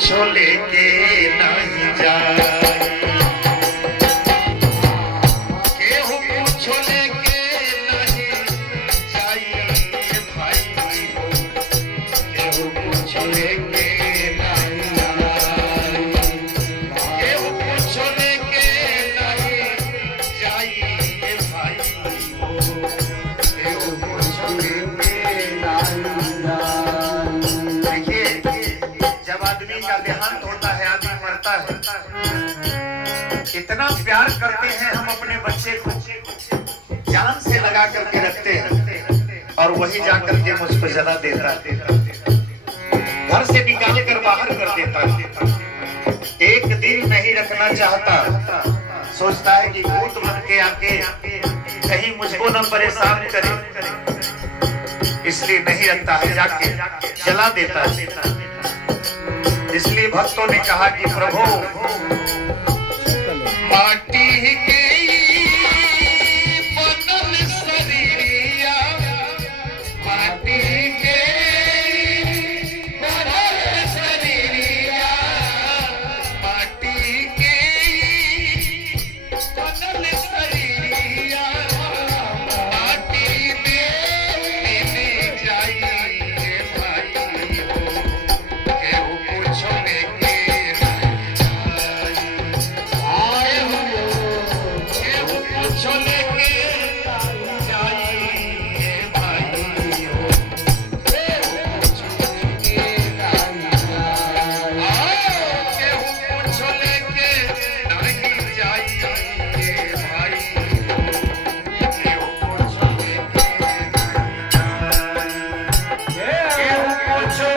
कुछो लेके नहीं जाए, केहू कुछो लेके नहीं जाए भाई हो, केहू कुछो लेके नहीं जाए, केहू कुछो लेके नहीं जाए भाई हो, केहू कुछो लेके नहीं जाए। देखिए, जब आदमी का देहांत होता है, आदमी मरता है, इतना प्यार करते हैं हम अपने बच्चे को, जान से लगा करके रखते हैं, और वही जाकर के मुझको जला देता है, घर से निकाल कर बाहर कर देता है, एक दिन नहीं रखना चाहता, सोचता है कि भूत बन के आके कहीं मुझको न परेशान करे, इसलिए नहीं रखता है, जाके जला देता है। इसलिए भक्तों ने कहा कि प्रभु माटी के बनल शरीरिया, माटी के बनल शरीरिया, माटी के बनल शरीरिया, माटी में मिल जाइए भाई हो, केहू कुछो लेके नहीं जाए, केहू कुछो लेके नहीं जाए भाई हो, केहू कुछो लेके नहीं जाए, केहू कुछो लेके नहीं जाए भाई हो, केहू कुछो लेके नहीं जाए, केहू कुछो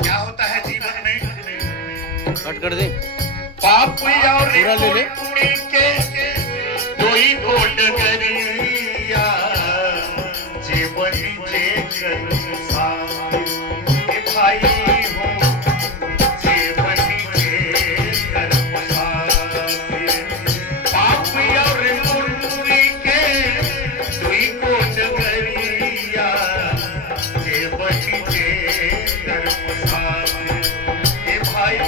क्या होता है जीवन में, कट कर दे, पाप और पूरा ले ले। कुड़ी के दोई गोट गरिया, जीवन जे कर साथ ए भाई हो, जीवन जे कर साथ, पाप और कुड़ी के दोई गोट गरिया, जीवन जे कर साथ ए भाई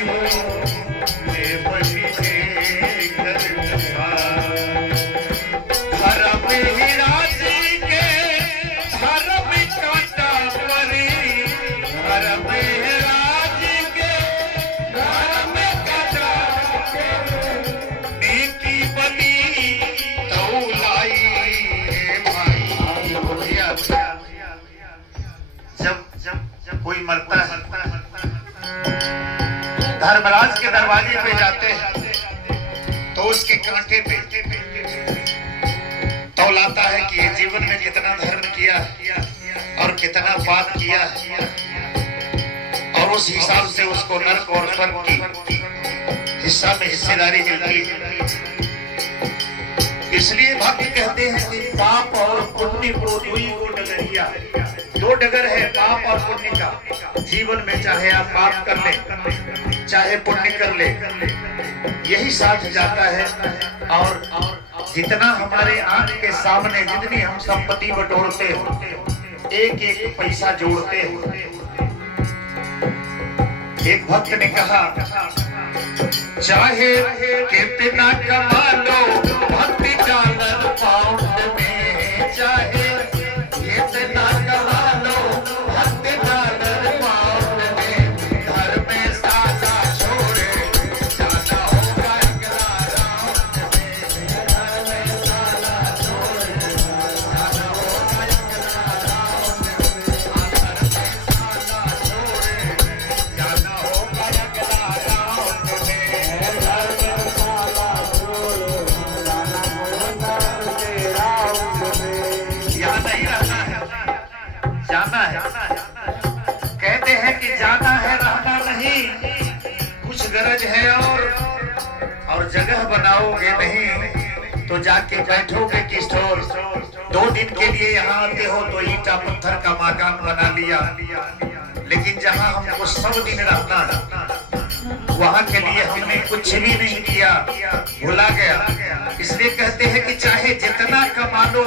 हो, जीवन जे कर साथ। धर्म ही राजी के धर्म काटा परी, धर्म ही राजी के धर्म काटा परी, नीति बनी तौलाई भाई भैया। जब कोई मरता है, धर्मराज के दरवाजे पे जाते हैं तो उसके कांटे पे तौलाता है कि जीवन में कितना धर्म किया और कितना पाप किया, और उस हिसाब से उसको नरक और स्वर्ग की हिस्सा में हिस्सेदारी मिलती है। इसलिए भक्त कहते हैं कि पाप और पुण्य को दुई को डगरिया, दो डगर है पाप और पुण्य का। जीवन में चाहे आप पाप कर ले चाहे पुण्य कर ले, यही साथ जाता है। और जितना हमारे आंख के सामने जितनी हम संपत्ति बटोरते हो, एक एक पैसा जोड़ते हो। एक भक्त ने कहा चाहे कितना कमा लो भक्ति डॉलर पाउंड में, चाहे कितना कमा लो भक्ति डॉलर पाउंड में, घर में साला छोड़े जाना होगा अगला राउंड में, घर में साला छोड़े जाना होगा अगला राउंड में, घर में साला छोड़े जाना होगा अगला राउंड में, घर में साला छोड़े यहाँ नहीं रहना है, जाना है। कहते हैं कि जाना है रहना नहीं, कुछ गरज है और जगह बनाओगे नहीं तो जाके बैठोगे किस स्टोर। 2 दिन के लिए यहाँ आते हो तो ईंटा पत्थर का मकान बना लिया, लेकिन जहाँ हमको सब दिन रहना है वहाँ के लिए हमने कुछ भी नहीं किया, भुला गया। वे कहते हैं कि चाहे जितना